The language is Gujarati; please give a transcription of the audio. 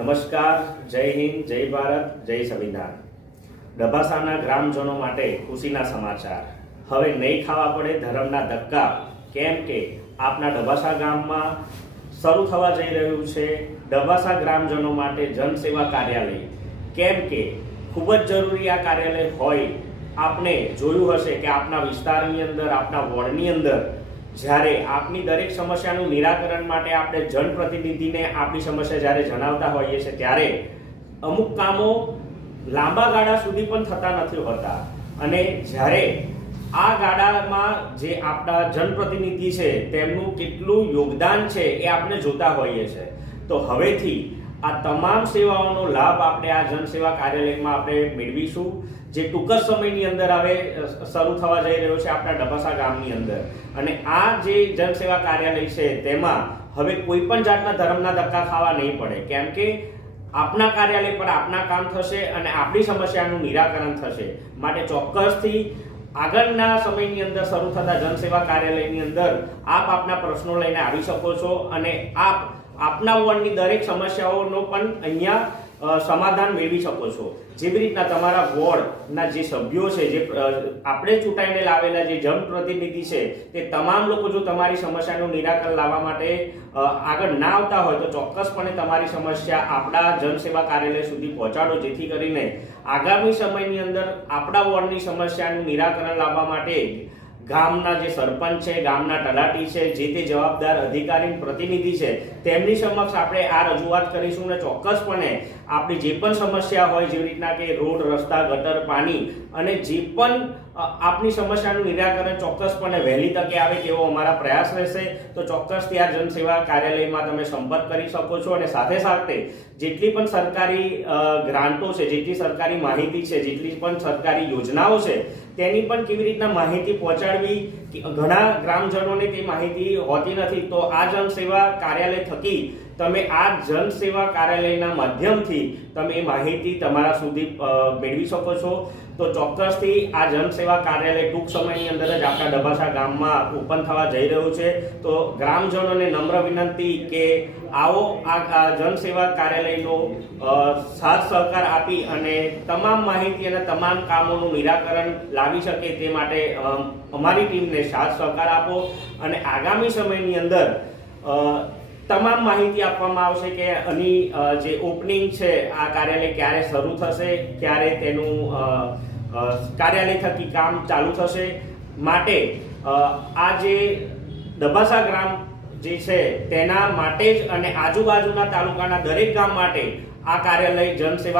નમસ્કાર, જય હિન્દ, જય ભારત, જય સંવિધાન. ડભાસાના ગ્રામજનો માટે ખુશીના સમાચાર. હવે નહીં ખાવા પડે ધર્મના ધક્કા, કેમ કે આપના ડભાસા ગામમાં શરૂ થવા જઈ રહ્યું છે ડભાસા ગ્રામજનો માટે જનસેવા કાર્યાલય. કેમ કે ખૂબ જ જરૂરી આ કાર્યાલય હોય. આપને જોયું હશે કે આપના વિસ્તારની અંદર, આપના વોર્ડની અંદર જ્યારે આપની દરેક સમસ્યાનું નિરાકરણ માટે આપણે જનપ્રતિનિધિને આપણી સમસ્યા જ્યારે જણાવતા હોઈએ છીએ ત્યારે અમુક કામો લાંબા ગાળા સુધી પણ થતા નથી હોતા, અને જ્યારે આ ગાળામાં જે આપણા જનપ્રતિનિધિ છે તેમનું કેટલું યોગદાન છે એ આપણે જોતા હોઈએ છીએ. તો હવેથી આ તમામ સેવાઓનો લાભ આપણે આ જનસેવા કાર્યાલયમાં આપણે મેળવીશું, જે ટૂંક જ સમયની અંદર હવે શરૂ થવા જઈ રહ્યો છે આપણા ડભાસા ગામની અંદર. અને આ જે જનસેવા કાર્યાલય છે તેમાં હવે કોઈ પણ જાતના ધર્મના ધક્કા ખાવા નહીં પડે, કેમ કે આપના કાર્યાલય પર આપના કામ થશે અને આપણી સમસ્યાનું નિરાકરણ થશે. માટે ચોક્કસથી આગળના સમયની અંદર શરૂ થતા જનસેવા કાર્યાલયની અંદર આપ આપના પ્રશ્નો લઈને આવી શકો છો, અને આપના વોર્ડની દરેક સમસ્યાઓનો પણ અહીંયા સમાધાન મેળવી શકો છો. જેવી રીતના તમારા વોર્ડના જે સભ્યો છે, જે આપણે ચૂંટાઈને લાવેલા જે જનપ્રતિનિધિ છે, તે તમામ લોકો જો તમારી સમસ્યાનું નિરાકરણ લાવવા માટે આગળ ના આવતા હોય તો ચોક્કસપણે તમારી સમસ્યા આપણા જનસેવા કાર્યાલય સુધી પહોંચાડો, જેથી કરીને આગામી સમયની અંદર આપણા વોર્ડની સમસ્યાનું નિરાકરણ લાવવા માટે ગામના જે સરપંચ છે, ગામના તલાટી છે, જે તે જવાબદાર અધિકારી પ્રતિનિધિ છે, તેમની સમક્ષ આપણે આ રજૂઆત કરીશું. અને ચોક્કસપણે આપણી જે પણ સમસ્યા હોય, જેવી રીતના કે રોડ, રસ્તા, ગટર, પાણી અને જે પણ આપની સમસ્યાનું નિરાકરણ ચોક્કસપણે વહેલી તકે આવે તેવો અમારા પ્રયાસ રહેશે. તો ચોક્કસથી આ જનસેવા કાર્યાલયમાં તમે સંપર્ક કરી શકો છો, અને સાથે સાથે જેટલી પણ સરકારી ગ્રાન્ટો છે, જેટલી સરકારી માહિતી છે, જેટલી પણ સરકારી યોજનાઓ છે, તેની પણ કેવી રીતના માહિતી પહોંચાડવી, ઘણા ગ્રામજનોને તે માહિતી હોતી નથી. તો આ જનસેવા કાર્યાલય થકી તમે આ જનસેવા કાર્યાલયના માધ્યમથી તમે એ માહિતી તમારા સુધી મેળવી શકો છો. તો ચોક્કસથી આ જનસેવા કાર્યાલય ટૂંક સમયની અંદર જ આપણા ડભાસા ગામમાં ઓપન થવા જઈ રહ્યું છે. તો ગ્રામજનોને નમ્ર વિનંતી કે આવો આ જનસેવા કાર્યાલયનો સાથ સહકાર આપી અને તમામ માહિતી અને તમામ કામોનું નિરાકરણ લાવી શકે તે માટે અમારી ટીમને સાથ સહકાર આપો. અને આગામી સમયની અંદર તમામ માહિતી આપવામાં આવશે કે આની જે ઓપનિંગ છે, આ કાર્યાલય ક્યારે શરૂ થશે, ક્યારે તેનું કાર્યાલય થકી કામ ચાલુ થશે. માટે આ જે ડભાસા ગ્રામ જે છે તેના માટે જ, અને આજુબાજુના તાલુકાના દરેક ગામ માટે આ કાર્યાલય જનસેવા